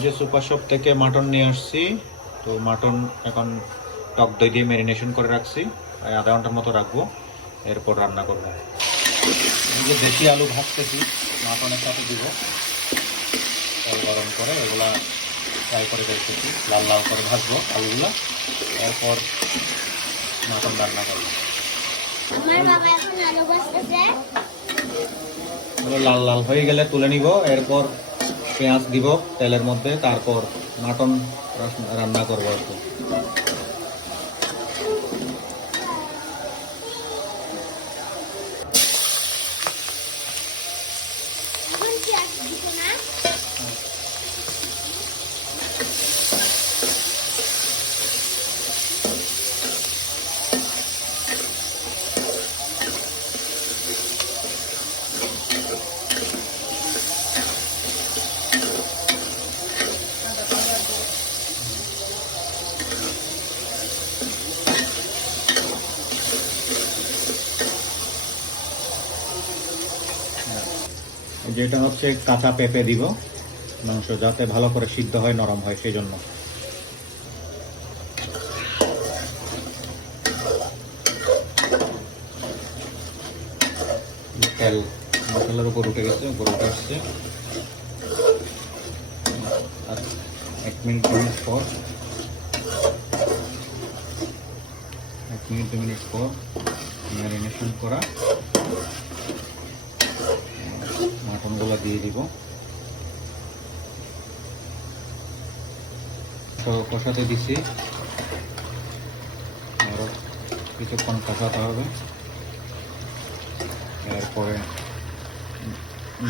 যে super shop থেকে mutton নিয়ে আসছি, তো মাটন এখন টক দই দিয়ে ম্যারিনেশন করে রাখছি, আর আধা ঘন্টার মতো রাখবো, এরপর রান্না করবো। যে দেশি আলু ভাজতেছি, মাটনের সাথে দিব, তেল গরম করে এগুলা ফ্রাই করে ফেলতেছি, লাল লাল করে ভাজবো আলুগুলো, এরপর মাটন রান্না করবো। লাল লাল হয়ে গেলে তুলে নিব, এরপর পেঁয়াজ দিব তেলের মধ্যে, তারপর মাটন রান্না করবো আর কি। যেটা হচ্ছে কাঁচা পেঁপে দিব মাংস, যাতে ভালো করে সিদ্ধ হয়, নরম হয়, সেই জন্য। তেল মশলার উপর উঠে গেছে, উপর উঠে আসছে, আর 1 মিনিট 2 মিনিট পর, 1 মিনিট 2 মিনিট পর ম্যারিনেশন করা মাটনগুলো দিয়ে দিব। তো কষাতে দিছি, আরও কিছুক্ষণ কষাতে হবে, এরপরে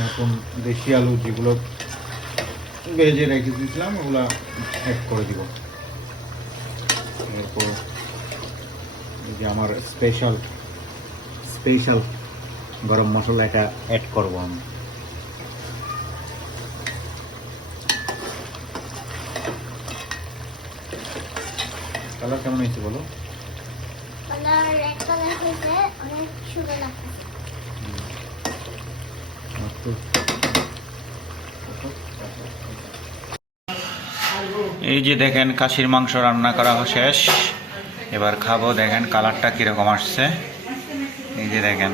নতুন দেশি আলু যেগুলো ভেজে রেখে দিয়েছিলাম ওগুলা অ্যাড করে দিব। এরপর এই যে আমার স্পেশাল গরম মশলা এটা অ্যাড করবো আমি। কালার কেমন হয়েছে বলো? এই যে দেখেন খাসির মাংস রান্না করা শেষ, এবার খাবো। দেখেন কালারটা কিরকম আসছে, এই যে দেখেন।